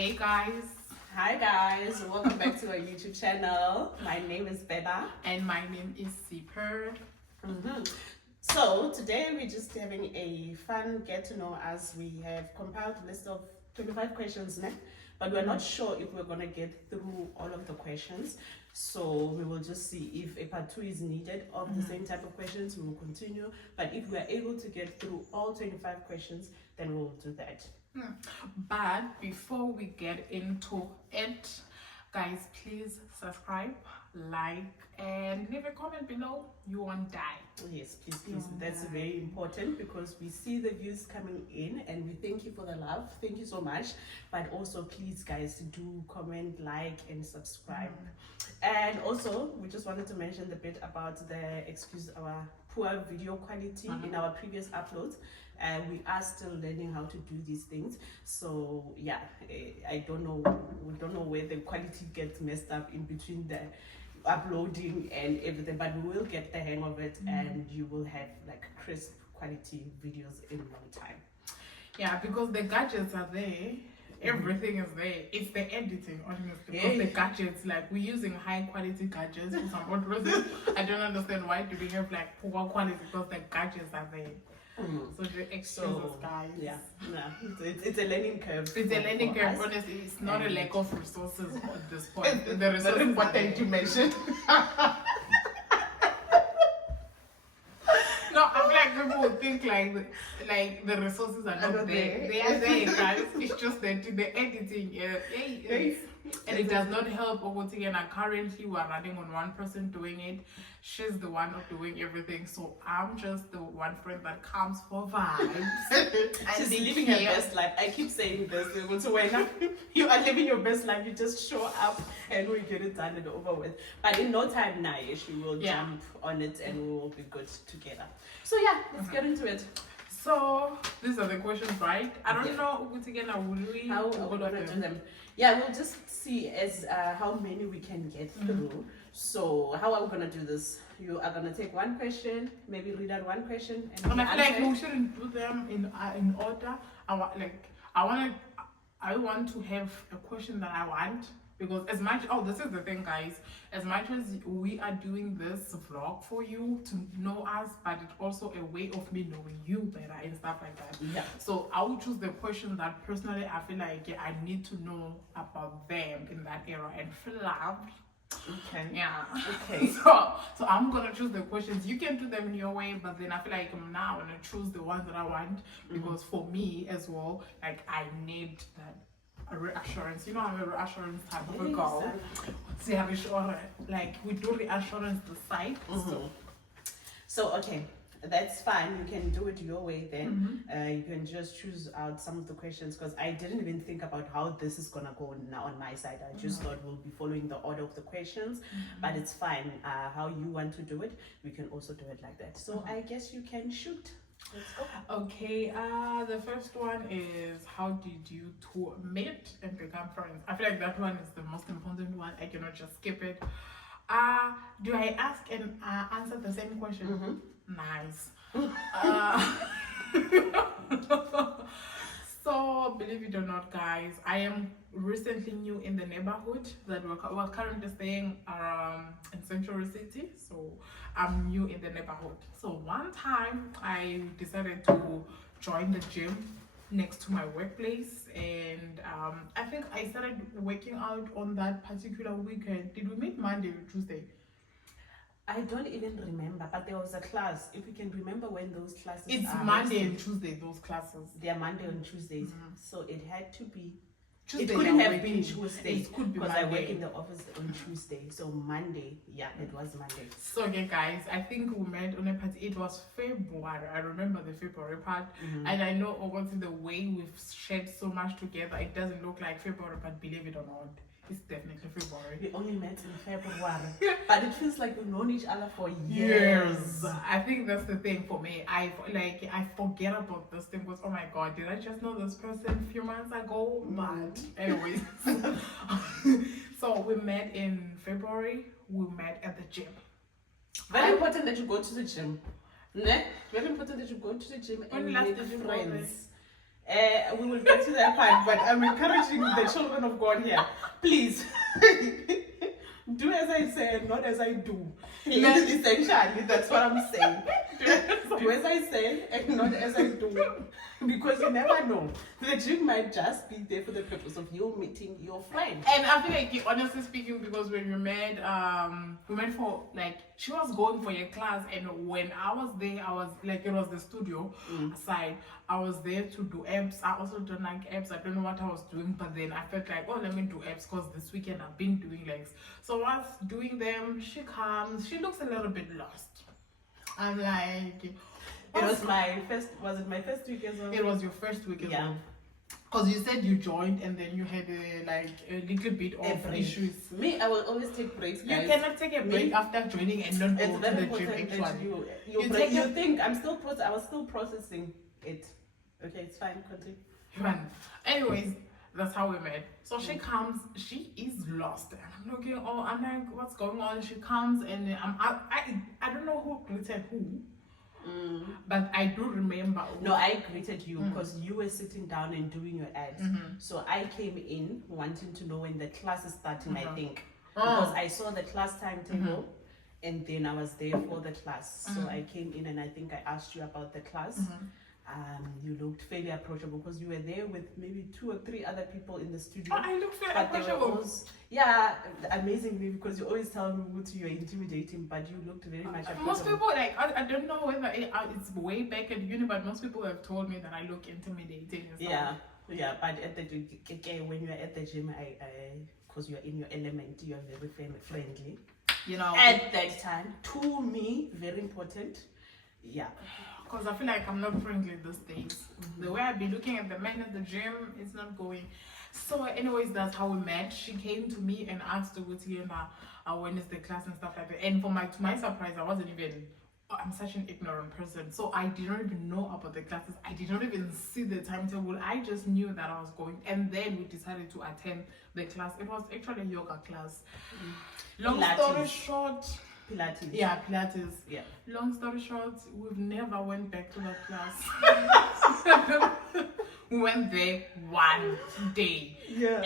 Hey guys, Hi guys, welcome back to our YouTube channel. My name is Beba. and my name is Seeper. So today we're just having a fun get to know us. We have compiled a list of 25 questions, but we're not sure if we're gonna get through all of the questions. So we will just see if a part 2 is needed of the same type of questions. We will continue, but if we are able to get through all 25 questions, then we'll do that. But before we get into it, guys, please subscribe, like, and leave a comment below. You won't die. Yes, please. That's very important because we see the views coming in and we thank you for the love. Thank you so much. But also, please, guys, do comment, like, and subscribe. And also, we just wanted to mention the bit about our poor video quality in our previous uploads. We are still learning how to do these things. So, yeah, we don't know where the quality gets messed up in between the uploading and everything, but we will get the hang of it and you will have like crisp quality videos in no time. Yeah, because the gadgets are there. Everything is there. It's the editing, honestly. Because the gadgets, like, we're using high quality gadgets for some odd reason. I don't understand why do we have like poor quality, because the gadgets are there. So the excuses, guys. Yeah, it's a learning curve. It's a learning curve, honestly. It's not a lack of resources at this point. The resources important to mention. No, I feel like people would think like the resources are not there. They are there, guys. It's just that the editing, and it does not help. Currently, we're running on one person doing it. She's the one doing everything, so I'm just the one friend that comes for vibes. She's living her best life. I keep saying this. So when you are living your best life, you just show up and we get it done and over with. But in no time now, she will jump on it and we will be good together. So yeah, let's get into it. So these are the questions, right? I don't know how we're gonna do them. Yeah, we'll just see as how many we can get through. So how are we gonna do this? You are gonna take one question, maybe read out one question, and I feel like we shouldn't do them in order. I want to have a question that I want, because this is the thing, guys, as much as we are doing this vlog for you to know us, but it's also a way of me knowing you better and stuff like that. Yeah. So I will choose the question that personally I feel like I need to know about them in that era and feel loved. Okay. Yeah. Okay. So I'm gonna choose the questions. You can do them in your way, but then I feel like now I'm gonna choose the ones that I want, because for me as well, like, I need that reassurance. You know, I'm a reassurance type of a girl. See, I'm sure, like, we do reassurance the site. So okay, that's fine. You can do it your way then. You can just choose out some of the questions, because I didn't even think about how this is gonna go now on my side. I just thought we'll be following the order of the questions, but it's fine. How you want to do it, we can also do it like that. So I guess you can shoot. Let's go. Okay, the first one is, how did you two meet and become friends? I feel like that one is the most important one. I cannot just skip it. Do I ask and answer the same question? Nice. So, believe it or not, guys, I am recently new in the neighborhood that we're currently staying in Central City. So I'm new in the neighborhood. So one time I decided to join the gym next to my workplace, and I think I started working out on that particular weekend. Did we meet Monday or Tuesday? I don't even remember, but there was a class. If you can remember when those classes It's Monday and Tuesday, those classes. They are Monday and Tuesdays. So it had to be Tuesday. It couldn't have been Tuesday. It could be because Monday. I work in the office on Tuesday. So Monday, yeah, it was Monday. So okay, guys, I think we met on a party. It was February. I remember the February part, and I know obviously the way we've shared so much together, it doesn't look like February, but believe it or not, it's definitely February. We only met in February, but it feels like we've known each other for years. I think that's the thing for me. I forget about this thing, because oh my god, did I just know this person a few months ago? But anyways, so we met in February. We met at the gym. Very important that you go to the gym. Ne? Very important that you go to the gym and make friends. We will get to that part, but I'm encouraging the children of God here. Please, do as I say and not as I do. Essentially, that's what I'm saying. Do as I say and not as I do. Because you never know. The gym might just be there for the purpose of you meeting your friend. And I feel like, honestly speaking, because when we met for, like, she was going for a class, and when I was there, I was like, it was the studio side. I was there to do abs. I also don't like abs. I don't know what I was doing, but then I felt like, oh, let me do abs because this weekend I've been doing legs. So whilst doing them, she comes. She looks a little bit lost. I'm like, it was my first week as well? It was your first week as yeah. well. Because you said you joined and then you had a little bit of issues. Me, I will always take breaks, guys. You cannot take a break after joining and not go to the gym actually. You think I was still processing it. Okay, it's fine, continue. Fine. Anyways, that's how we met. So she comes, she is lost. And I'm looking, I'm like, what's going on? She comes and I don't know who greeted who. But I do remember. No, I greeted you because you were sitting down and doing your ads. So I came in wanting to know when the class is starting, I think. Because I saw the class timetable and then I was there for the class. So I came in and I think I asked you about the class. You looked fairly approachable because you were there with maybe 2 or 3 other people in the studio. I look fairly approachable. Yeah, amazingly, because you always tell me you're intimidating, but you looked very much approachable. Most people, like, I don't know whether it's way back at uni, but most people have told me that I look intimidating. Yeah, but at when you're at the gym, because you're in your element, you're very friendly. You know, at that time, to me, very important. Yeah. Because I feel like I'm not friendly these days. The way I be looking at the men at the gym, it's not going. So anyways, that's how we met. She came to me and asked to go to when is the class and stuff like that. And to my surprise, I'm such an ignorant person. So I did not even know about the classes. I did not even see the timetable. I just knew that I was going. And then we decided to attend the class. It was actually a yoga class. Long story short... Pilates. Yeah, Pilates. Yeah. Long story short, we've never went back to that class. We went there one day. Yeah.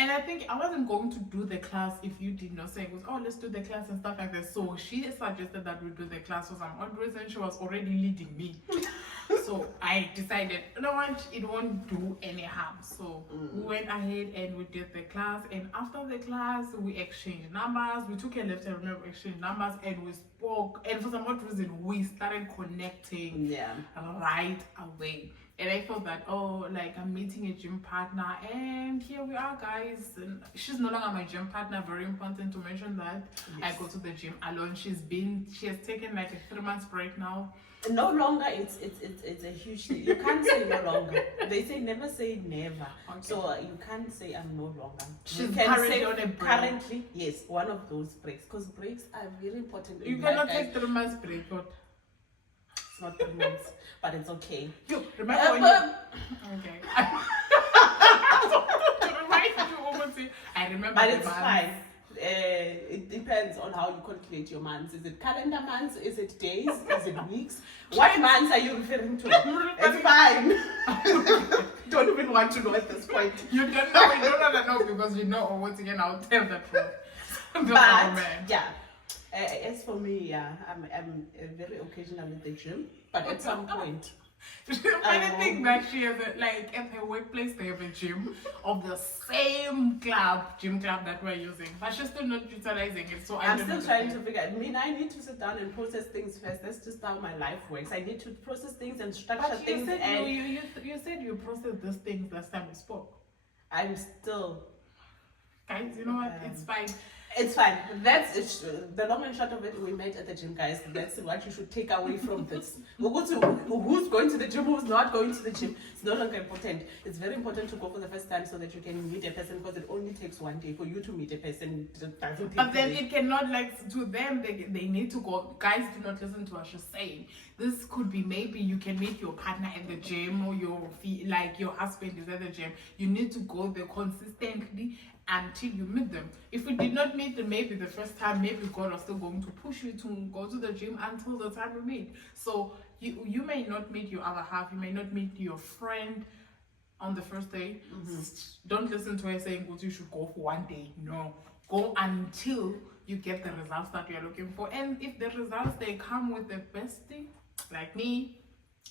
And I think I wasn't going to do the class if you did not say, let's do the class and stuff like that. So she suggested that we do the class for some odd reason. She was already leading me. So I decided, you know what, it won't do any harm. So we went ahead and we did the class. And after the class, we exchanged numbers. We took a left and remember exchanged numbers and we spoke. And for some odd reason, we started connecting right away. And I felt that, I'm meeting a gym partner, and here we are, guys. And she's no longer my gym partner. Very important to mention that. Yes. I go to the gym alone. She has taken like a 3-month break now. No longer. It's a huge thing. You can't say no longer. They say never say never. Okay. So you can't say I'm no longer. She's currently on a break. Currently, yes, one of those breaks, because breaks are very important. You cannot take 3 months break, but. It's not 3 months, but it's okay. You remember when okay. I remember. But it's fine. It depends on how you calculate your months. Is it calendar months? Is it days? Is it weeks? What months are you referring to? It's fine. Don't even want to know at this point. You don't know. You don't want to know because you know. Or once again, I'll tell the truth. But yeah. As for me, I'm very occasional at the gym, but at some point. Funny thing that she has at her workplace they have a gym of the same gym club that we're using, but she's still not utilizing it. So I'm still trying to figure. I need to sit down and process things first. That's just how my life works. I need to process things and structure things. You said you processed these things last time we spoke. I'm still. Guys, you know what? It's fine. It's fine. That's it. The long and short of it, we met at the gym, guys. That's what you should take away from this. Who's going to the gym, who's not going to the gym, it's no longer important. It's very important to go for the first time so that you can meet a person, because it only takes one day for you to meet a person. But then it cannot, to them, they need to go. Guys, do not listen to what she's saying. This could be maybe you can meet your partner at the gym, or your husband is at the gym. You need to go there consistently until you meet them. If we did not meet them, maybe the first time, maybe God was still going to push you to go to the gym until the time we meet. So you may not meet your other half, you may not meet your friend on the first day. Don't listen to her saying, "Well, you should go for one day." No, go until you get the results that you're looking for. And if the results they come with the best thing, like me,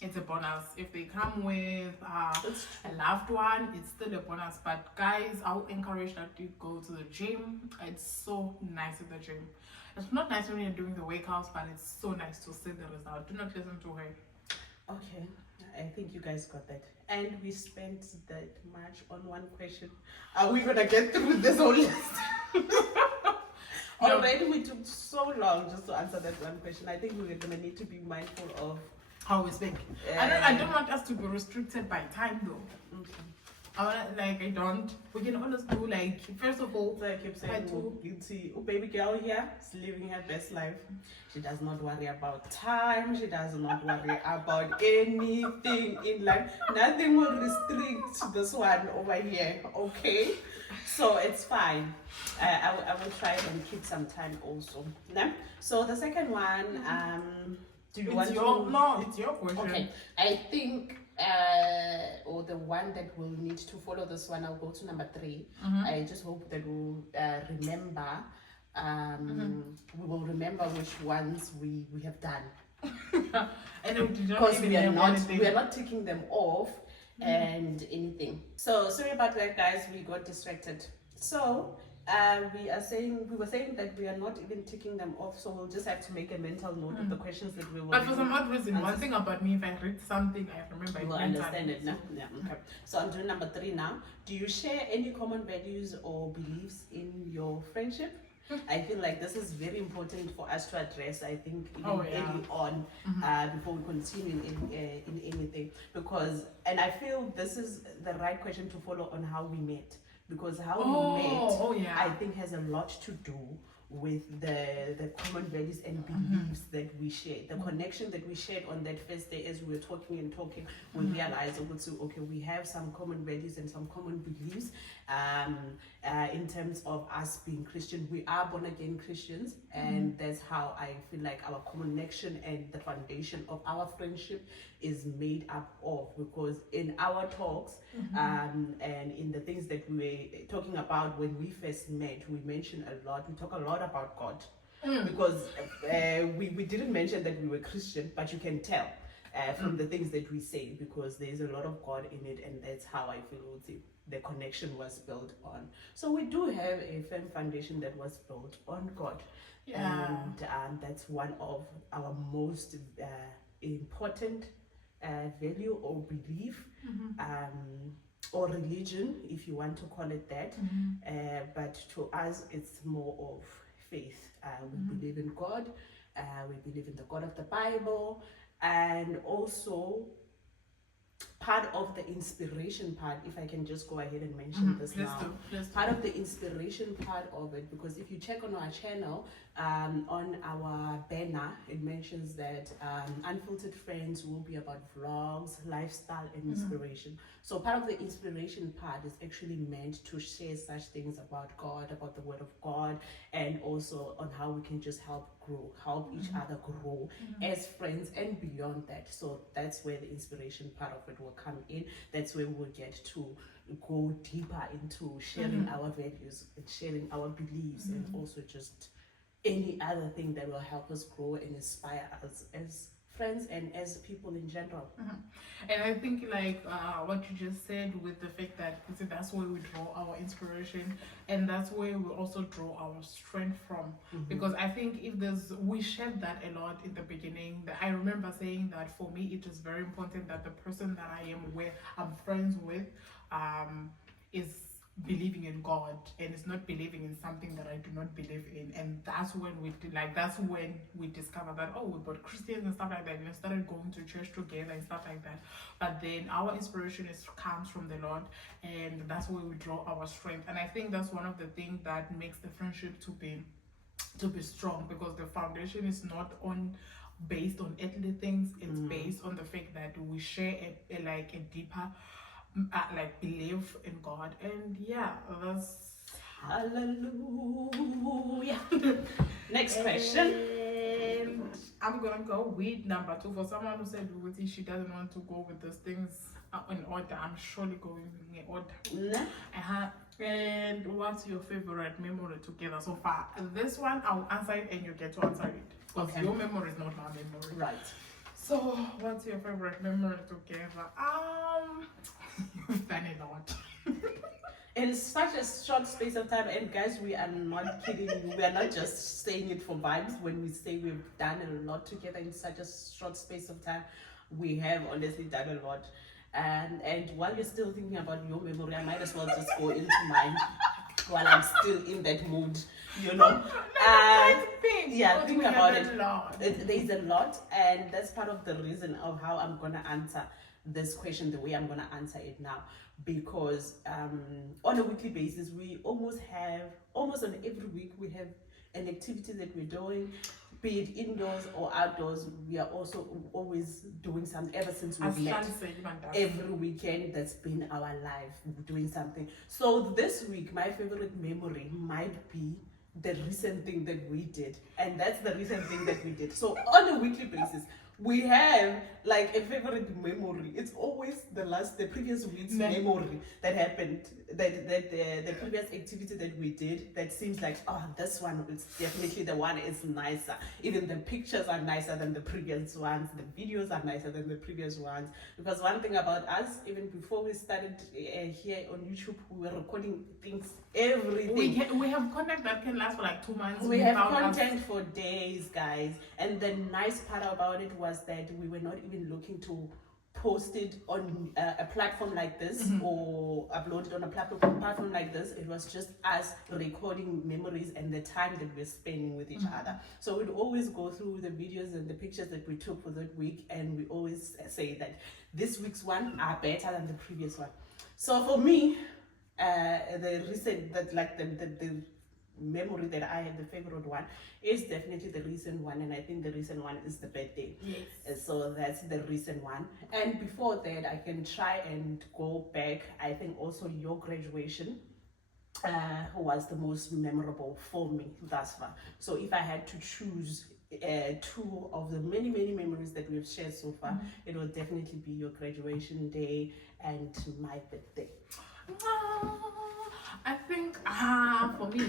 it's a bonus. If they come with a loved one, it's still a bonus. But guys, I'll encourage that you go to the gym. It's so nice at the gym. It's not nice when you're doing the workouts, but it's so nice to see the result. Do not listen to her. Okay, I think you guys got that. And we spent that much on one question. Are we gonna get through this whole list? Already we took so long just to answer that one question. I think we're gonna need to be mindful of how we speak. I don't want us to be restricted by time though. Okay. We can always do like, first of all, so I keep saying, guilty. Oh, baby girl here is living her best life. She does not worry about time. She does not worry about anything in life. Nothing will restrict this one over here. Okay, so it's fine. I will try and keep some time also. Yeah? So the second one, do you want to? No, it's your question. Okay, I think. Or the one that will need to follow this one, I'll go to number 3. I just hope that we'll remember. We will remember which ones we have done. Because we are not taking them off and anything. So sorry about that, guys. We got distracted. So we were saying that we are not even ticking them off, so we'll just have to make a mental note of the questions that we will. But for some odd reason, one thing about me, if I read something, I remember. You will understand it now. Yeah. Okay. So I'm doing number 3 now. Do you share any common values or beliefs in your friendship? I feel like this is very important for us to address. I think early on, before we continue in anything, and I feel this is the right question to follow on how we met. Because how we met, I think, has a lot to do with the common values and beliefs that we share. The connection that we shared on that first day as we were talking, we realized, okay, we have some common values and some common beliefs in terms of us being Christian. We are born again Christians, and that's how I feel like our connection and the foundation of our friendship is made up of, because in our talks and in the things that we were talking about when we first met, we talk a lot about God, because we didn't mention that we were Christian, but you can tell from the things that we say, because there's a lot of God in it, and that's how I feel the connection was built on. So we do have a firm foundation that was built on God, and that's one of our most important value or belief, or religion, if you want to call it that. But to us, it's more of faith. We believe in God. We believe in the God of the Bible, and also part of the inspiration part, if I can just go ahead and mention this now. Part of the inspiration part of it, because if you check on our channel, on our banner, it mentions that Unfiltered Friends will be about vlogs, lifestyle, and inspiration. So part of the inspiration part is actually meant to share such things about God, about the Word of God, and also on how we can just help each other grow as friends and beyond that. So that's where the inspiration part of it will come in. That's where we'll get to go deeper into sharing our values and sharing our beliefs, and also just any other thing that will help us grow and inspire us as friends and as people in general. And I think what you just said, with the fact that that's where we draw our inspiration, and that's where we also draw our strength from. Because I think we shared that a lot in the beginning. I remember saying that for me it is very important that the person that I'm friends with is believing in God, and it's not believing in something that I do not believe in. And that's when we discovered that we got Christians and stuff like that, and we started going to church together and stuff like that. But then our inspiration comes from the Lord, and that's where we draw our strength. And I think that's one of the things that makes the friendship to be strong, because the foundation is not based on earthly things. It's based on the fact that we share a deeper believe in God. And that's hallelujah. Next question. I'm gonna go with number 2 for someone who said she doesn't want to go with those things in order. I'm surely going in order. And what's your favorite memory together so far? This one I'll answer it and you get to answer it because your memory is not my memory. Right. So what's your favorite memory together? You've done a lot. In such a short space of time, and guys, we are not kidding you. We are not just saying it for vibes when we say we've done a lot together in such a short space of time. We have honestly done a lot. And while you're still thinking about your memory, I might as well just go into mine while I'm still in that mood, you know. Think about it. There's a lot, and that's part of the reason of how I'm gonna answer this question the way I'm gonna answer it now, because on a weekly basis we almost on every week we have an activity that we're doing, be it indoors or outdoors. We are also always doing something ever since we've met. Every weekend that's been our life, doing something. So this week my favorite memory might be the recent thing that we did, and that's the recent thing that we did. So on a weekly basis we have like a favorite memory. It's always the previous week's memory that happened, that the previous activity that we did that seems like, oh, this one is definitely the one is nicer. Even the pictures are nicer than the previous ones. The videos are nicer than the previous ones. Because one thing about us, even before we started here on YouTube, we were recording things, everything. We have content that can last for like 2 months. We have content for days, guys. And the nice part about it was that we were not even looking to post it on a platform like this or upload it on a platform like this. It was just us recording memories and the time that we're spending with each other. So we'd always go through the videos and the pictures that we took for that week, and we always say that this week's one are better than the previous one. So for me, the recent the memory that I have, the favorite one, is definitely the recent one, and I think the recent one is the birthday. Yes. So that's the recent one. And before that, I can try and go back. I think also your graduation was the most memorable for me thus far. So if I had to choose 2 of the many memories that we've shared so far, it will definitely be your graduation day and my birthday. I think for me,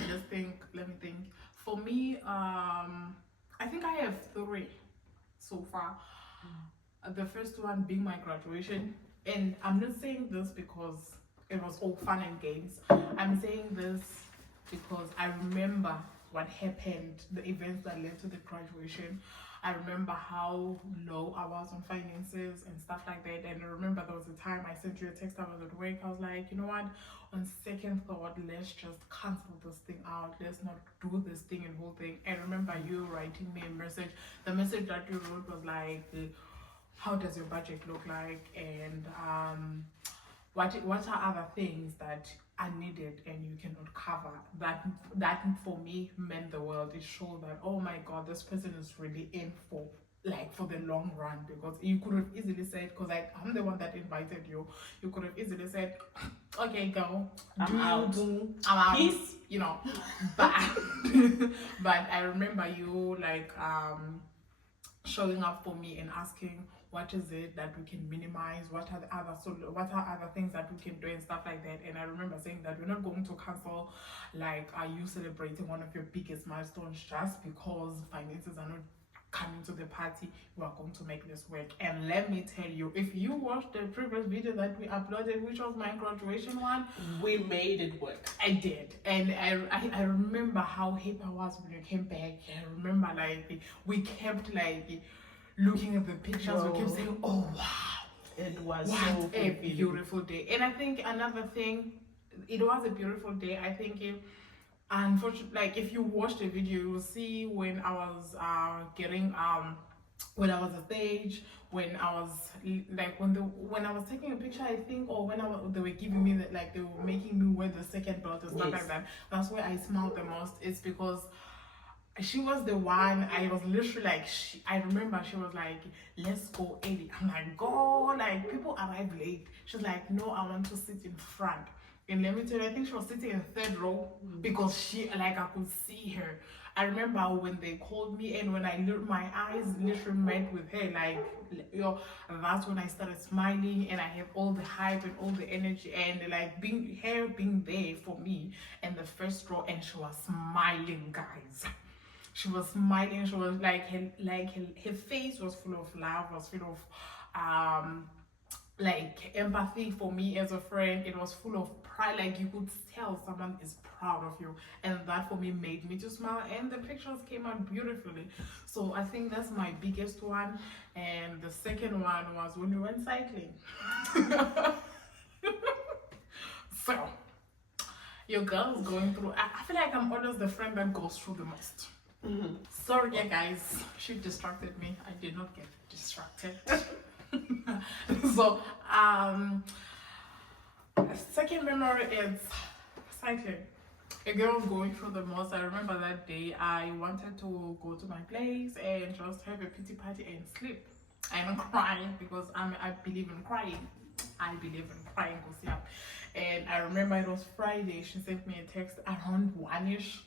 let me think. For me, I think I have 3 so far. The first one being my graduation, and I'm not saying this because it was all fun and games. I'm saying this because I remember what happened, the events that led to the graduation. I remember how low I was on finances and stuff like that. And I remember there was a time I sent you a text. I was at work. I was like, you know what? On second thought, let's just cancel this thing out. Let's not do this thing and whole thing. And I remember you writing me a message. The message that you wrote was like, how does your budget look like? And what are other things that are needed and you cannot cover? That for me meant the world. It showed that, oh my god, this person is really in for the long run. Because you could have easily said, because I'm the one that invited you, you could have easily said, okay, go, I'm out, peace, you know. But I remember you showing up for me and asking, what is it that we can minimize? What are other things that we can do and stuff like that? And I remember saying that we're not going to cancel are you celebrating one of your biggest milestones just because finances are not coming to the party. We are going to make this work. And let me tell you, if you watched the previous video that we uploaded, which was my graduation one, we made it work. I did. And I remember how happy I was when you came back. I remember we kept looking at the pictures, we kept saying, oh wow, it was what a beautiful day. And I think another thing, it was a beautiful day. I think unfortunately, if you watch the video, you will see when I was when I was on stage, when I was when I was taking a picture, I think, or when they were giving me they were making me wear the second belt and stuff like that. That's where I smiled the most. It's because she was the one. I was literally I remember she was like, let's go early. I'm like, go, people arrive late. She's like, no, I want to sit in front. And let me tell you, I think she was sitting in 3rd row because I could see her. I remember when they called me, and when my eyes literally met with her, like, that's when I started smiling, and I have all the hype and all the energy, and like being there for me in the first row, and she was smiling, guys. She was smiling. She was like her face was full of love, was full of like empathy for me as a friend. It was full of pride, like you could tell someone is proud of you, and that for me made me to smile, and the pictures came out beautifully. So I think that's my biggest one. And the second one was when we went cycling. So your girl's going through, I feel like I'm always the friend that goes through the most. Sorry, yeah, guys, she distracted me. I did not get distracted. So second memory is cycling. A girl going through the most. I remember that day I wanted to go to my place and just have a pity party and sleep and cry, because I believe in crying. I believe in crying, and I remember it was Friday. She sent me a text around 1ish.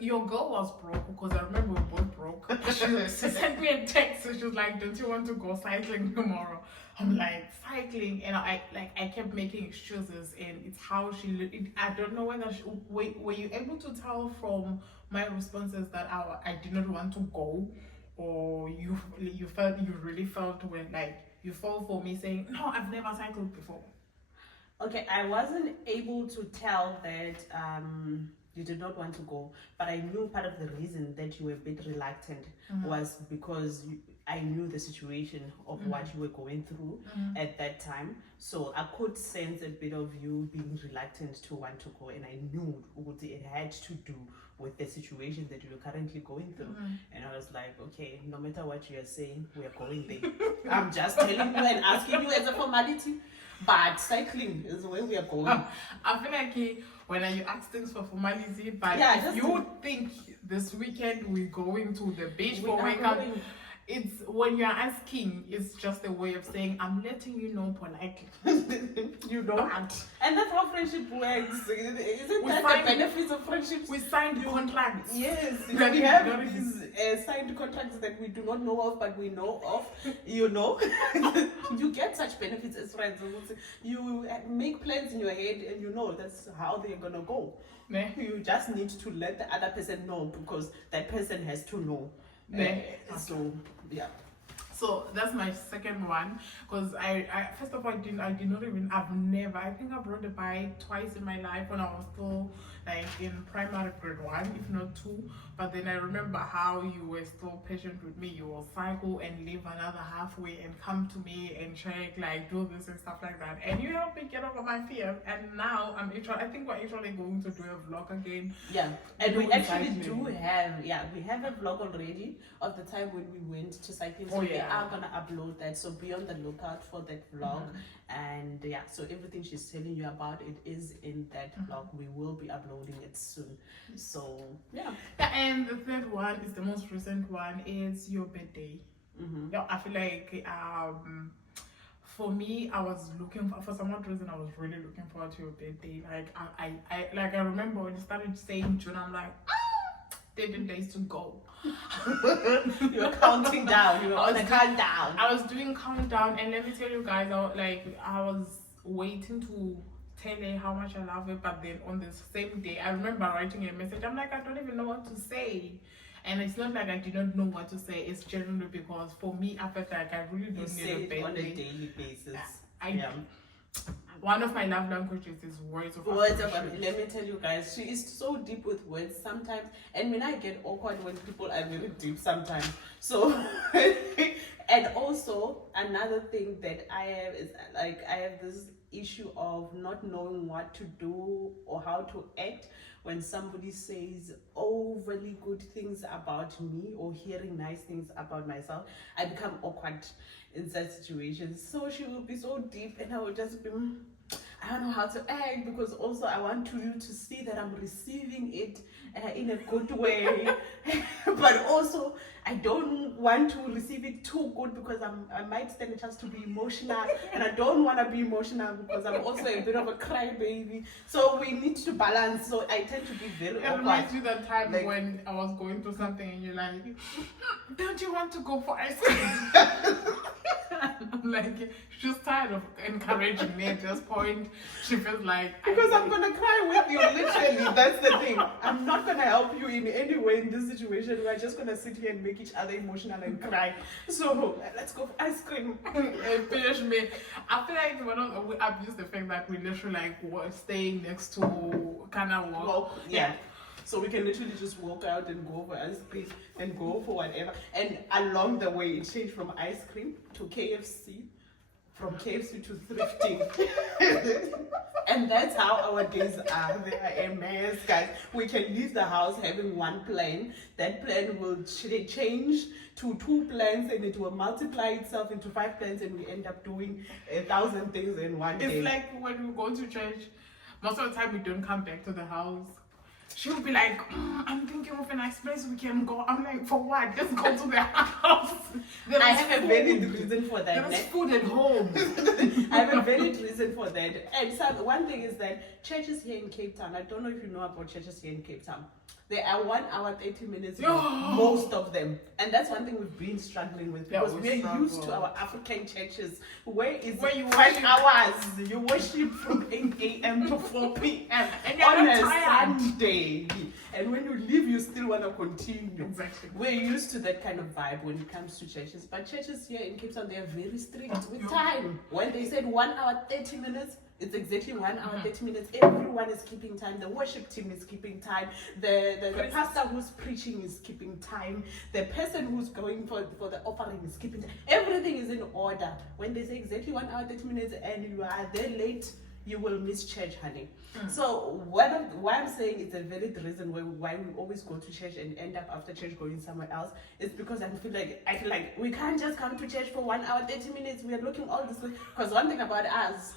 Your girl was broke, because I remember we both broke. She sent me a text, so she was like, "Don't you want to go cycling tomorrow?" I'm like, cycling, and I kept making excuses, and it's how I don't know whether were you able to tell from my responses that I did not want to go, or you really felt when like you fell for me saying, "No, I've never cycled before." Okay, I wasn't able to tell that you did not want to go, but I knew part of the reason that you were a bit reluctant was because I knew the situation of what you were going through at that time. So I could sense a bit of you being reluctant to want to go, and I knew it had to do with the situation that you were currently going through. And I was like, okay, no matter what you are saying, we are going there. I'm just telling you and asking you as a formality. But cycling is where we are going. I feel like when you ask things for formality, but if you think this weekend we're going to the beach for workout, it's when you're asking, it's just a way of saying, I'm letting you know politely. You don't. And that's how friendship works. Isn't that the benefits of friendships? We signed contracts. Yes. We have these signed contracts that we do not know of, but we know of. You know? You get such benefits as friends. You make plans in your head, and you know that's how they're going to go. You just need to let the other person know, because that person has to know. So yeah. So that's my second one, because I first of all I think I've rode a bike twice in my life when I was still like in primary grade 1, if not 2. But then I remember how you were still patient with me. You will cycle and leave another halfway and come to me and check, like do this and stuff like that. And you helped me get over my fear. And now I think we're actually going to do a vlog again. Yeah, and we actually we have a vlog already of the time when we went to cycling. So we are gonna upload that. So be on the lookout for that vlog. And so everything she's telling you about it is in that vlog. We will be uploading it soon. So yeah. And the third one is the most recent one. Is your birthday. Yeah, I feel like for me, I was looking for some odd reason. I was really looking forward to your birthday. Like I remember when you started saying June, I'm like, 13 days to go. You were counting down. You were on the countdown. I was doing countdown, and let me tell you guys, I was waiting to tell her how much I love her. But then on the same day, I remember writing a message. I'm like, I don't even know what to say. And it's not like I did not know what to say. It's genuinely because for me, I felt like I really don't need a birthday on a daily basis. One of my love languages is words of affirmation. Let me tell you guys, she is so deep with words sometimes, and when I get awkward when people are very deep sometimes. So, and also another thing that I have is like I have this issue of not knowing what to do or how to act when somebody says overly good things about me or hearing nice things about myself. I become awkward in such situations. So she will be so deep, and I will just be, I don't know how to act, because also I want you to see that I'm receiving it in a good way. But also, I don't want to receive it too good, because I might stand a chance to be emotional, and I don't want to be emotional because I'm also a bit of a crybaby. So we need to balance. So I tend to be very It awkward. reminds me that time Like- when I was going through something and you're like, don't you want to go for ice cream? I'm like, she's tired of encouraging me at this point. She feels like Because I'm gonna cry with you, literally. That's the thing. I'm not gonna help you in any way in this situation. We're just gonna sit here and make each other emotional and cry. So let's go for ice cream. it finished me. I feel like one of we abuse the fact that we literally like were staying next to kind of walk. Yeah. So we can literally just walk out and go for ice cream and go for whatever. And along the way, it changed from ice cream to KFC, from KFC to thrifting. And that's how our days are. They are a mess, guys. We can leave the house having one plan. That plan will change to 2 plans, and it will multiply itself into 5 plans, and we end up doing 1,000 things in one day. It's like when we go to church, most of the time we don't come back to the house. She'll be like, I'm thinking of a nice place we can go. I'm like, for what? Let's go to the house. I have a very good reason for that. There's food at home. I have a very good reason for that. And so one thing is that churches here in Cape Town, I don't know if you know about churches here in Cape Town. They are 1 hour, 30 minutes, most of them. And that's one thing we've been struggling with, because we're used to our African churches, where you 5 hours. You worship from 8 a.m. to 4 p.m. And on you're a tired. Sunday. And when you leave, you still want to continue. Exactly. We're used to that kind of vibe when it comes to churches. But churches here in Cape Town, they are very strict with time. When they said 1 hour, 30 minutes, it's exactly 1 hour, 30 minutes. Everyone is keeping time. The worship team is keeping time. The pastor who's preaching is keeping time. The person who's going for the offering is keeping time. Everything is in order. When they say exactly 1 hour, 30 minutes and you are there late, you will miss church, honey. So why I'm saying it's a valid reason why we always go to church and end up after church going somewhere else is because I feel like we can't just come to church for 1 hour, 30 minutes. We are looking all this way. Because one thing about us,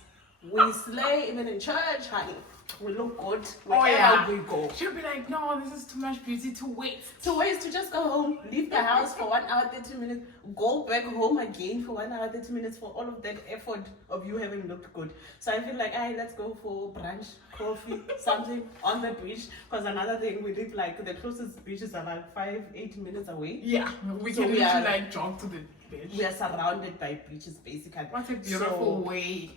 we slay even in church, honey. We look good wherever we go. She'll be like, no, this is too much beauty to waste. To just go home, leave the house for 1 hour, 30 minutes, go back home again for 1 hour, 30 minutes for all of that effort of you having looked good. So I feel like, let's go for brunch, coffee, something on the beach. Because another thing, we live like the closest beaches are like 5-8 minutes away. Yeah, we can literally like jog to the beach. We are surrounded by beaches, basically. What a beautiful way.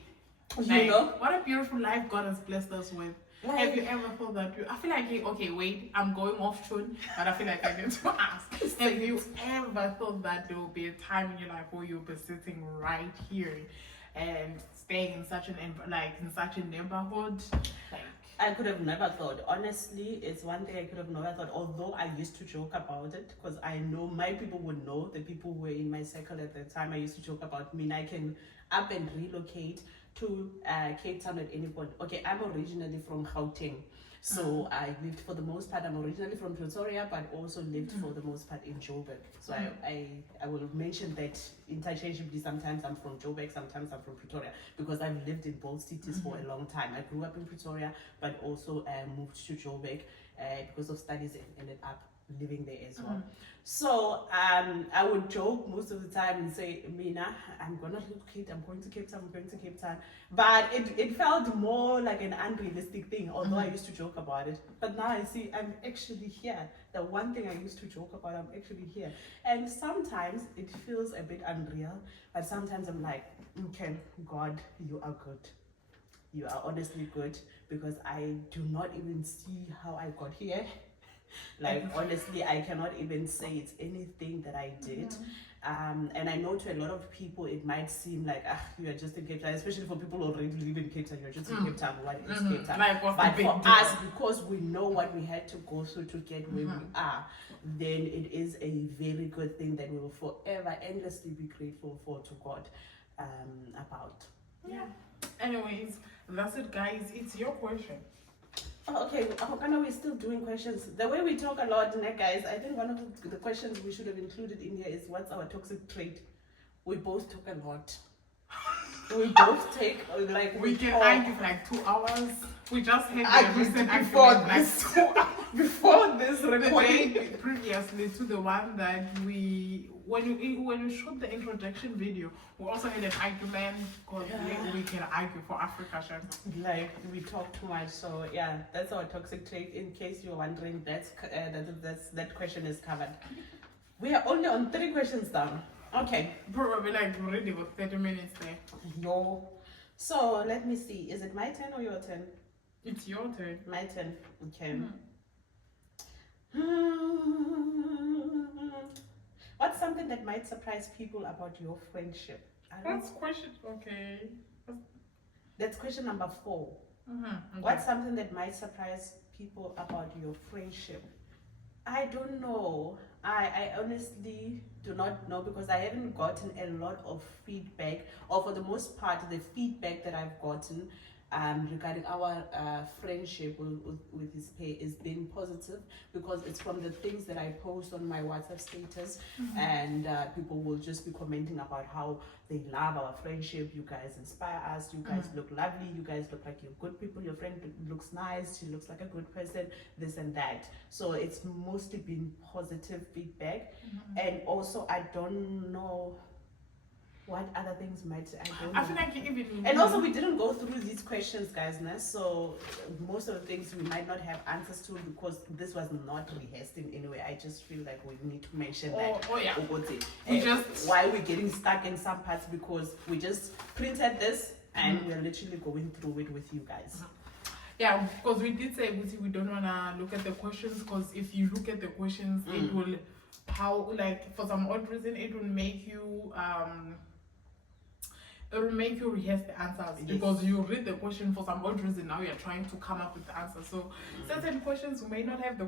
You know? What a beautiful life God has blessed us with. Like, have you ever thought that I feel like, okay, wait, I'm going off tune, but I feel like I need to ask. Have you ever thought that there will be a time in your life where you'll be sitting right here and staying in such a neighborhood? Like, I could have never thought. Honestly, it's one thing I could have never thought. Although I used to joke about it, because I know my people would know, the people who were in my circle at the time. I used to joke about me. I can up and relocate to Cape Town at any point. Okay, I'm originally from Gauteng. So I lived for the most part, I'm originally from Pretoria, but also lived for the most part in Joburg. So I will mention that interchangeably. Sometimes I'm from Joburg, sometimes I'm from Pretoria, because I've lived in both cities for a long time. I grew up in Pretoria, but also moved to Joburg because of studies and ended up living there as well. So I would joke most of the time and say, Mina, I'm going to relocate, I'm going to Cape Town. But it felt more like an unrealistic thing, although I used to joke about it. But now I see I'm actually here. The one thing I used to joke about, I'm actually here. And sometimes it feels a bit unreal, but sometimes I'm like, okay, God, you are good. You are honestly good, because I do not even see how I got here. Like, honestly, I cannot even say it's anything that I did. And I know to a lot of people it might seem like, you are just in Cape Town, especially for people who already live in Cape Town. You're just in Cape Town. What is Cape Town? Like, but for us, because we know what we had to go through to get where we are, then it is a very good thing that we will forever endlessly be grateful for to God about. Yeah. Anyways, that's it, guys. It's your question. Oh, okay, we're still doing questions. The way we talk a lot, guys, I think one of the questions we should have included in here is, what's our toxic trait? We both talk a lot. We both take like We can talk. argue for like 2 hours. We just had I the recent before argument like this. 2 hours. Before this The recording. day previously to the one that when you shot the introduction video, we also had an argument because we can argue for Africa. Like we talk too much, so yeah, that's our toxic trait. In case you're wondering, that question is covered. We are only on 3 questions down. Okay. Probably like already with 30 minutes there. Yo. So let me see. Is it my turn or your turn? It's your turn. My turn. Okay. What's something that might surprise people about your friendship? That's question. Okay. That's question number 4. Okay. What's something that might surprise people about your friendship? I don't know. I honestly do not know because I haven't gotten a lot of feedback, or for the most part, the feedback that I've gotten regarding our friendship with his pay is being positive because it's from the things that I post on my WhatsApp status, and people will just be commenting about how they love our friendship. You guys inspire us. You guys look lovely. You guys look like you're good people. Your friend looks nice. She looks like a good person. This and that. So it's mostly been positive feedback, and also I don't know what other things might I feel like even and also we didn't go through these questions, guys, so most of the things we might not have answers to because this was not rehearsed in any way. I just feel like we need to mention that. Yeah. We just why we're getting stuck in some parts because we just printed this and we're literally going through it with you guys. Yeah, because we did say we don't wanna look at the questions because if you look at the questions, it will for some odd reason it will make you rehearse the answers because you read the question for some odd reason. Now you're trying to come up with the answer. So certain questions we may not have the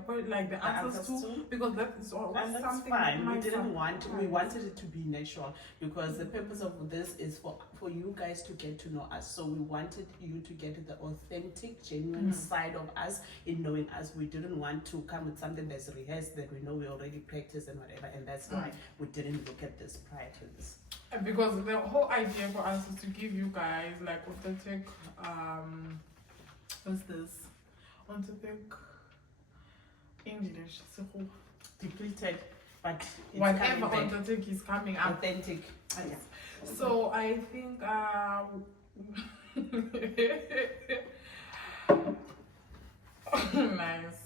answers to because that is that's something fine. that We wanted it to be natural because the purpose of this is for you guys to get to know us. So we wanted you to get the authentic, genuine side of us in knowing us. We didn't want to come with something that's rehearsed that we know we already practiced and whatever, and that's why we didn't look at this prior to this. Because the whole idea for us is to give you guys like authentic what's this? Authentic English. Depleted, but it's whatever authentic is coming up. Authentic. Yes. So I think nice.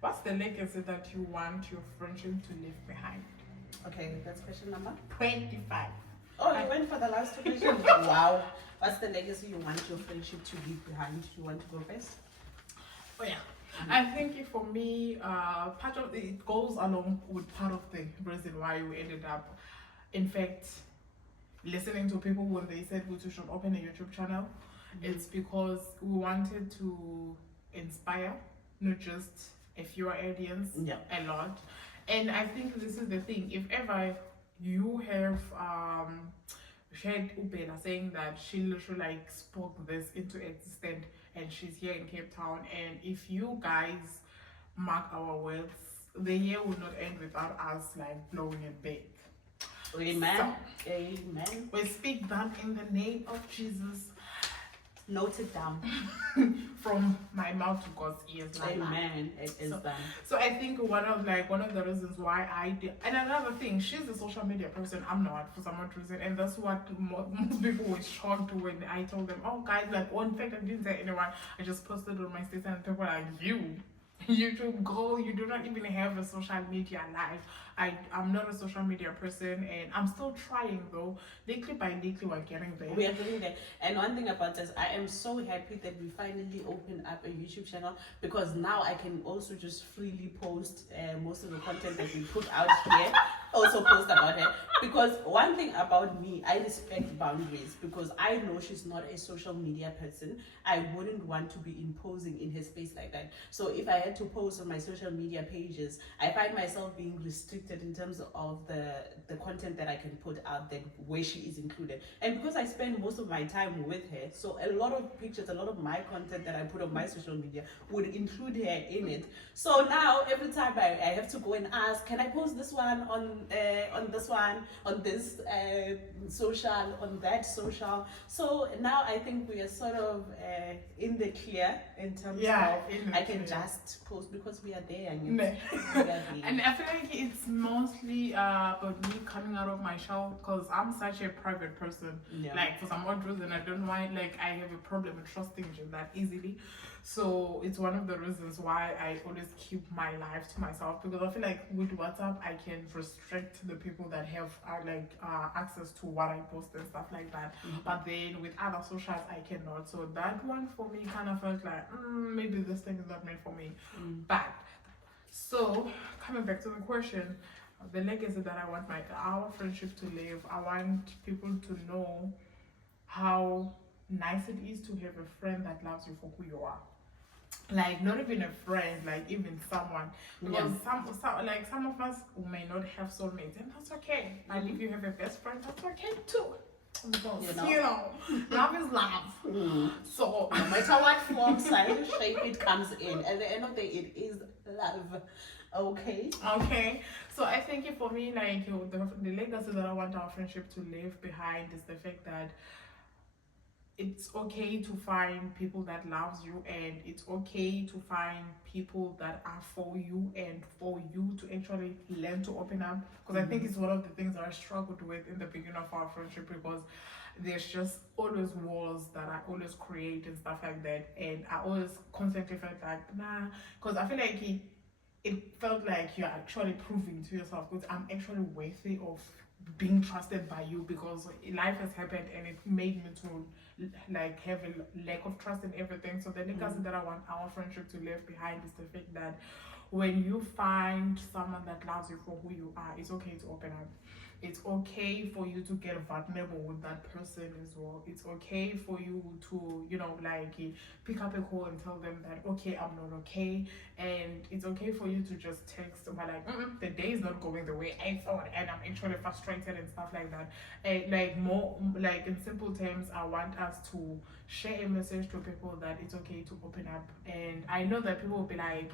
What's the legacy that you want your friendship to leave behind? Okay, that's question number 25. Oh, you went for the last 2 questions. Wow. What's the legacy you want your friendship to leave behind? You want to go first? Oh yeah. I think for me, part of it goes along with part of the reason why we ended up, in fact, listening to people when they said we should open a YouTube channel. It's because we wanted to inspire, not just a few audience, a lot. And I think this is the thing. If ever you have heard Ubela saying that she literally like spoke this into existence, and she's here in Cape Town, and if you guys mark our words, the year will not end without us like blowing it big. Amen. So, amen. We speak that in the name of Jesus. Note it down. From my mouth to God's ears. Amen. It is done. So I think one of the reasons why I did, and another thing, she's a social media person. I'm not for some odd reason, and that's what most people were shocked when I told them, "Oh, guys, like, in fact, I didn't tell anyone. I just posted on my status, and people were like, YouTube girl, you do not even have a social media life." I'm not a social media person, and I'm still trying though. Little by little, we're getting there. We are getting there. And one thing about this, I am so happy that we finally opened up a YouTube channel because now I can also just freely post most of the content that we put out here. Also post about her because one thing about me, I respect boundaries because I know she's not a social media person. I wouldn't want to be imposing in her space like that. So if I had to post on my social media pages, I find myself being restricted in terms of the content that I can put out there where she is included. And because I spend most of my time with her, so a lot of pictures, a lot of my content that I put on my social media would include her in it. So now every time I have to go and ask, can I post this one on this one, on this social, on that social. So now I think we are sort of in the clear in terms of I can just post because we are there and and I feel like it's mostly about me coming out of my shell because I'm such a private person. Like for some odd reason I don't mind, like I have a problem in trusting you that easily. So it's one of the reasons why I always keep my life to myself, because I feel like with WhatsApp I can restrict the people that have access to what I post and stuff like that. But then with other socials I cannot. So that one for me kind of felt like maybe this thing is not meant for me. But so coming back to the question, the legacy that I want our friendship to live, I want people to know how nice it is to have a friend that loves you for who you are. Like not even a friend, like even someone, because some of us may not have soulmates, and that's okay. And if you have a best friend, that's okay too, because you know love is love. So no matter what form, size, shape it comes in, at the end of the day it is love. Okay, so I think for me, like the legacy that I want our friendship to leave behind is the fact that it's okay to find people that loves you, and it's okay to find people that are for you, and for you to actually learn to open up, because I think it's one of the things that I struggled with in the beginning of our friendship, because there's just always walls that I always create and stuff like that, and I always constantly felt like nah, because I feel like it felt like you're actually proving to yourself because I'm actually worthy of being trusted by you, because life has happened and it made me to like have a lack of trust in everything. So the legacy that I want our friendship to leave behind is the fact that when you find someone that loves you for who you are, it's okay to open up. It's okay for you to get vulnerable with that person as well. It's okay for you to, pick up a call and tell them that, okay, I'm not okay. And it's okay for you to just text them like, the day is not going the way I thought, and I'm actually frustrated and stuff like that. And like in simple terms, I want us to share a message to people that it's okay to open up. And I know that people will be like,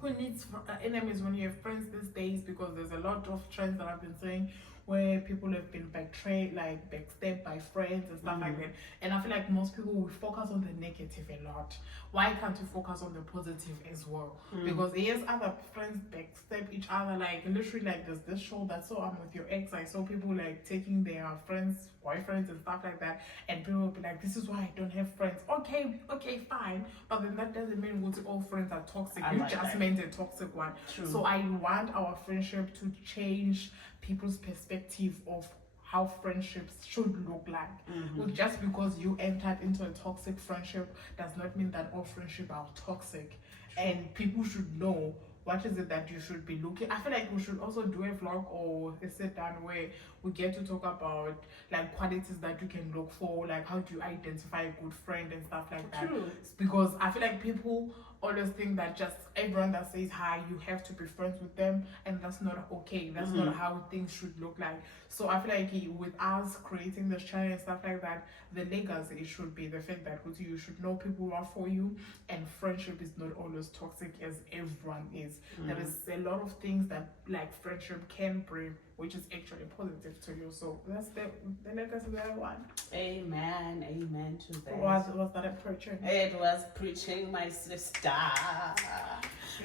who needs enemies when you have friends these days? Because there's a lot of trends that I've been saying where people have been betrayed, like backstabbed by friends and stuff like that. And I feel like most people will focus on the negative a lot. Why can't you focus on the positive as well? Because yes, other friends backstab each other, like literally, like there's this show that I'm with your ex. I saw people like taking their friends, boyfriends and stuff like that, and people will be like, this is why I don't have friends. Okay, fine, but then that doesn't mean all friends are toxic. You just meant a toxic one. So I want our friendship to change people's perspective of how friendships should look like. Well, just because you entered into a toxic friendship does not mean that all friendships are toxic. And people should know what is it that you should be looking. I feel like we should also do a vlog or a sit down where we get to talk about like qualities that you can look for, like how do you identify a good friend and stuff like that. Because I feel like people always think that just everyone that says hi, you have to be friends with them, and that's not okay. That's not how things should look like. So I feel like with us creating this channel and stuff like that, the legacy it should be the fact that you should know people who are for you, and friendship is not always toxic as everyone is. There is a lot of things that like friendship can bring, which is actually positive to you. So that's the legacy that I want. Amen to that. Was that a preaching? It was preaching, my sister.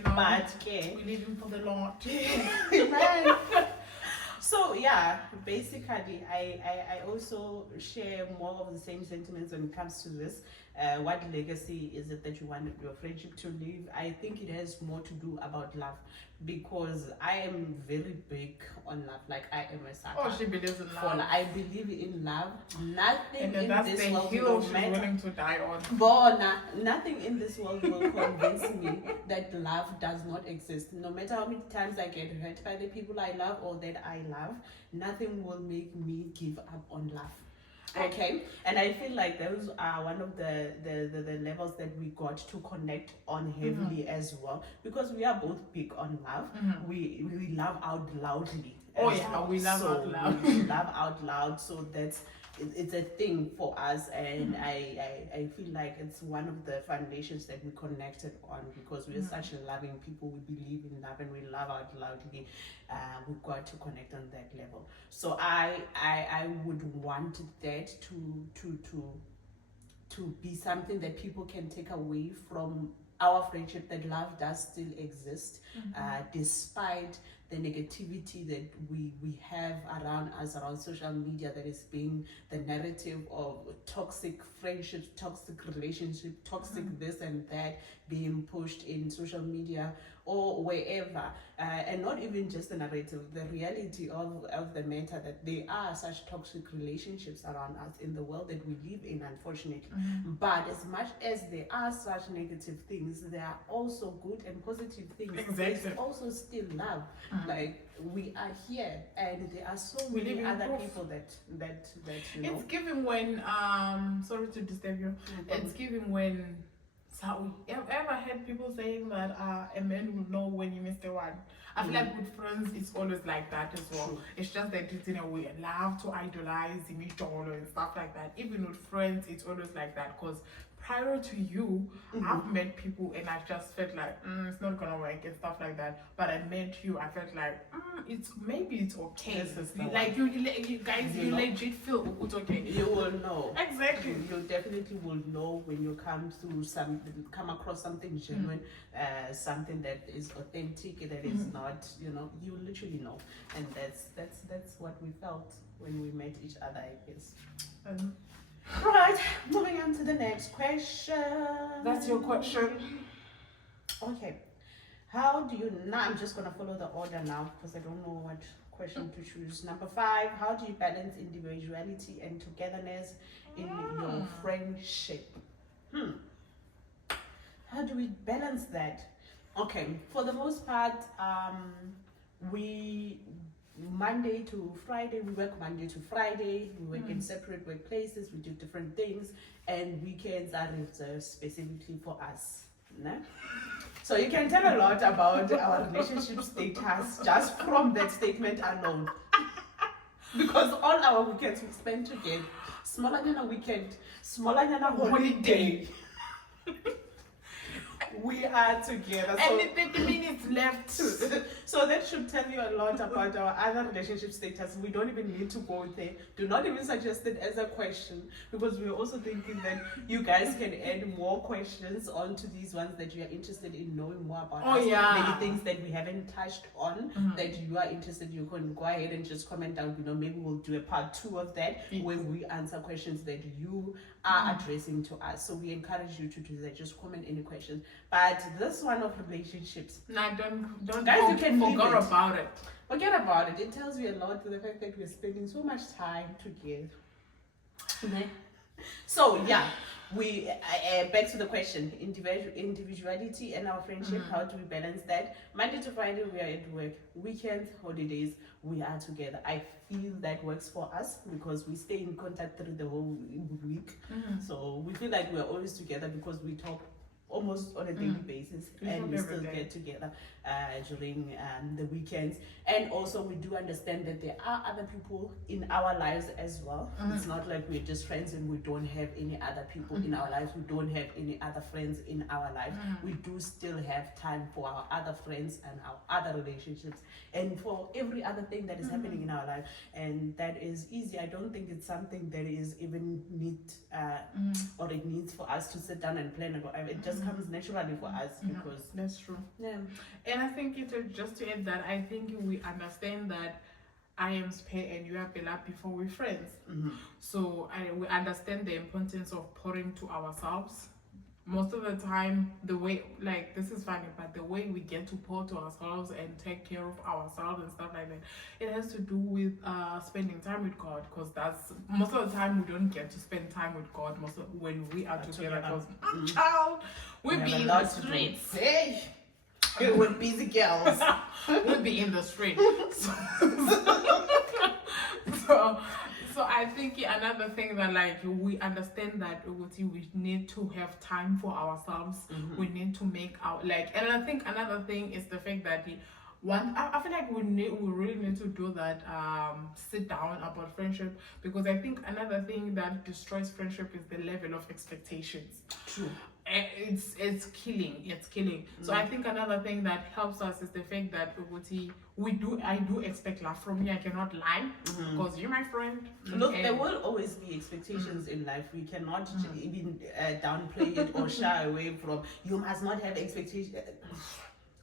But okay, we live for the Lord. Amen. So yeah, basically I also share more of the same sentiments when it comes to this. What legacy is it that you want your friendship to leave? I think it has more to do about love, because I am very big on love. Like I am a sucker. Oh, she believes in love. I believe in love. Nothing in that's this the world hill she's willing to die on. Nothing in this world will convince me that love does not exist. No matter how many times I get hurt by the people I love or that I love, nothing will make me give up on love. Okay, and I feel like those are one of the levels that we got to connect on heavily as well, because we are both big on love. We love out loudly. Oh as yeah, well. we love So out loud. we love out loud. So it's a thing for us, and I feel like it's one of the foundations that we connected on, because we're such loving people. We believe in love and we love out loudly. We've got to connect on that level. So I would want that to be something that people can take away from our friendship, that love does still exist, despite the negativity that we have around us, around social media, that is being the narrative of toxic friendships, toxic relationship, toxic this and that being pushed in social media or wherever, and not even just the narrative, the reality of the matter, that there are such toxic relationships around us in the world that we live in, unfortunately. But as much as there are such negative things, there are also good and positive things. Exactly. There's also still love. Like, we are here, and there are so We many live in other proof. people that you know. It's given when sorry to disturb you. It's given when, so ever heard people saying that a man will know when you missed a one. I feel like with friends it's always like that as well. True. It's just that it's in a way love to idolize Imijolo and stuff like that. Even with friends it's always like that, because prior to you, I've met people and I just felt like it's not gonna work and stuff like that. But I met you, I felt like it's okay. This is the Like you guys, you know. legit feel it's okay. You will know. Exactly. You definitely will know when you come across something genuine, something that is authentic, that is not, you literally know. And that's what we felt when we met each other, I guess. Right, moving on to the next question. That's your question. Okay. How do you now? I'm just gonna follow the order now because I don't know what question to choose. Number 5, how do you balance individuality and togetherness in your friendship? How do we balance that? Okay, for the most part, we Monday to Friday, we work Monday to Friday, we work in separate workplaces, we do different things, and weekends are reserved specifically for us. No? So you can tell a lot about our relationship status just from that statement alone. Because all our weekends we spend together. Smaller than a weekend, smaller than a holiday. We are together. And 30 minutes left. So that should tell you a lot about our other relationship status. We don't even need to go there. Do not even suggest it as a question, because we're also thinking that you guys can add more questions onto these ones that you are interested in knowing more about. Oh, yeah. Many things that we haven't touched on that you are interested. You can go ahead and just comment down below. Maybe we'll do a part 2 of that where we answer questions that you are addressing to us. So we encourage you to do that. Just comment any questions. But this one of relationships, Nah, don't guys, you can leave forget it. about it. Forget about it. It tells you a lot, the fact that we're spending so much time together. So yeah, we back to the question: individuality and our friendship. How do we balance that? Monday to Friday we are at work. Weekends, holidays, we are together. I feel that works for us because we stay in contact through the whole week. So we feel like we're always together because we talk almost on a daily basis, and we still get together during the weekends. And also we do understand that there are other people in our lives as well. It's not like we're just friends and we don't have any other people in our lives. We don't have any other friends in our lives. We do still have time for our other friends and our other relationships and for every other thing that is happening in our life. And that is easy. I don't think it's something that is even or it needs for us to sit down and plan about. It just comes naturally for us because that's true. Yeah. And I think just to add that, I think we understand that I am Spare and you are Bella before we're friends. So we understand the importance of pouring to ourselves. Most of the time, the way, like, this is funny, but the way we get to pour to ourselves and take care of ourselves and stuff like that, it has to do with spending time with God, because that's most of the time we don't get to spend time with God when we are together, because child, we be in the streets. Hey, we're busy girls. We'll be in the street. So I think another thing that, like, we understand that we need to have time for ourselves. We need to make our, like, and I think another thing is the fact that I feel like we really need to do that, sit down about friendship, because I think another thing that destroys friendship is the level of expectations. True. It's killing. So I think another thing that helps us is the fact that I do expect love from you. I cannot lie, because you're my friend. Look, there will always be expectations in life. We cannot even downplay it or shy away from. You must not have expectations.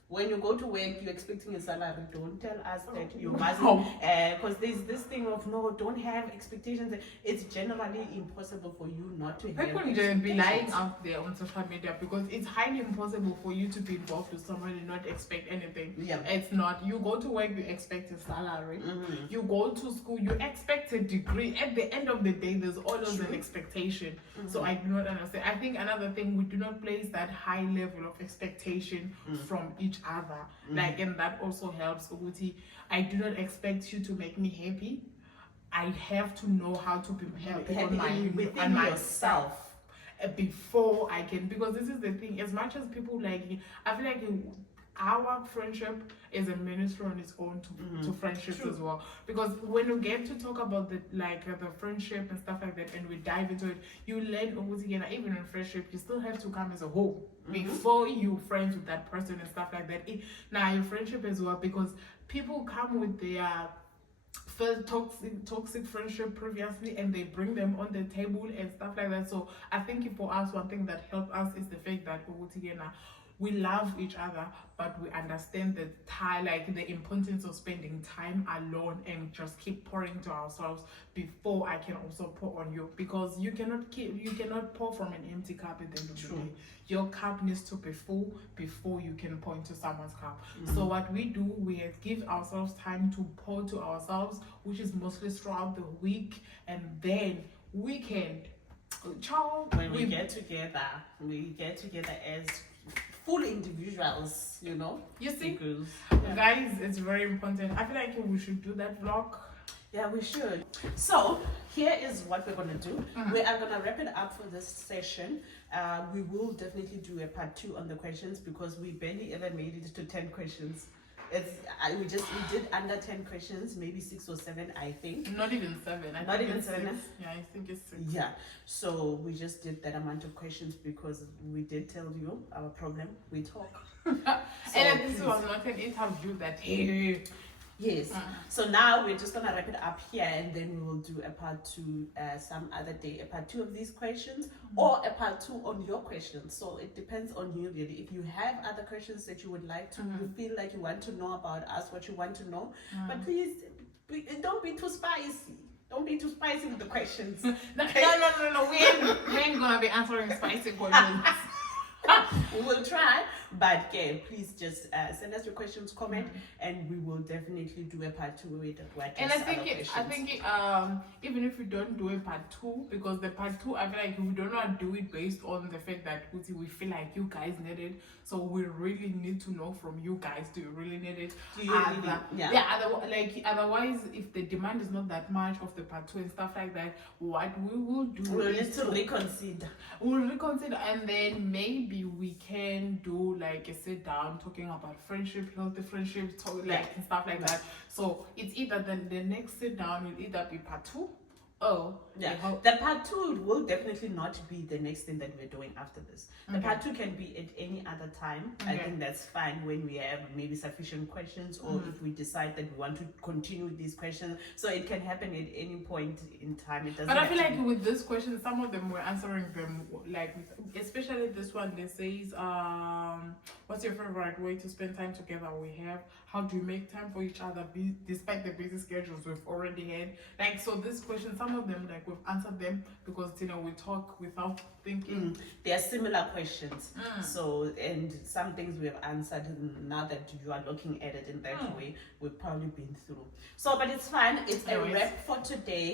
When you go to work, you're expecting a salary. Don't tell us that you mustn't, because there's this thing of no, don't have expectations. It's generally impossible for you not to have expectations. People just be lying out there on social media, because it's highly impossible for you to be involved with someone and not expect anything. Yeah. It's not. You go to work, you expect a salary. You go to school, you expect a degree. At the end of the day, there's always an expectation. So I do not understand. I think another thing, we do not place that high level of expectation from each other, like, and that also helps. I do not expect you to make me happy. I have to know how to be happy on myself before I can, because this is the thing. As much as people like, I feel like our friendship is a ministry on its own to friendships as well, because when you get to talk about the friendship and stuff like that, and we dive into it, you learn even in friendship you still have to come as a whole before you friends with that person and stuff like that. Now your friendship as well, because people come with their first toxic friendship previously, and they bring them on the table and stuff like that. So I think for us, one thing that helped us is the fact that we love each other, but we understand the importance of spending time alone and just keep pouring to ourselves before I can also pour on you, because you cannot pour from an empty cup at the end of the day. Your cup needs to be full before you can pour into someone's cup. So what we do, we give ourselves time to pour to ourselves, which is mostly throughout the week, and then weekend. When we get together as full individuals, You see, guys, it's very important. I feel like we should do that vlog. Yeah, we should. So here is what we're gonna do. We are gonna wrap it up for this session. We will definitely do a part 2 on the questions, because we barely ever made it to 10 questions. We did under 10 questions, maybe 6 or 7, I think. Not even 7. Not even 7. Yeah, I think it's 6. Yeah. So we just did that amount of questions because we did tell you our problem. We talk. And this was not an interview that. Yes. So now we're just gonna wrap it up here, and then we will do a part 2 some other day. A part 2 of these questions, or a part 2 on your questions. So it depends on you really. If you have other questions that you would like to, you feel like you want to know about us, what you want to know, but please don't be too spicy. Don't be too spicy with the questions. Okay? No. We ain't gonna be answering spicy questions. We will try, but please just send us your questions, comment, and we will definitely do a part 2 with it. And I think even if we don't do a part 2, because the part 2, I feel like we do not do it based on the fact that we feel like you guys need it. So we really need to know from you guys, do you really need it? Otherwise, if the demand is not that much of the part 2 and stuff like that, what we will do is to reconsider. We'll reconsider, and then maybe we can do like a sit down talking about friendship, healthy friendship, and stuff like that. So it's either the next sit down will either be part 2. The part 2 will definitely not be the next thing that we're doing after this. The part 2 can be at any other time. I think that's fine when we have maybe sufficient questions, or if we decide that we want to continue with these questions. So it can happen at any point in time. It doesn't. But I feel like with this question, some of them we're answering them, like especially this one. They says, "What's your favorite way to spend time together?" How do you make time for each other despite the busy schedules we've already had? So this question, some of them we've answered them because we talk without thinking. They are similar questions. So, and some things we have answered. Now that you are looking at it in that way, we've probably been through. So, but it's fine. It's a wrap for today.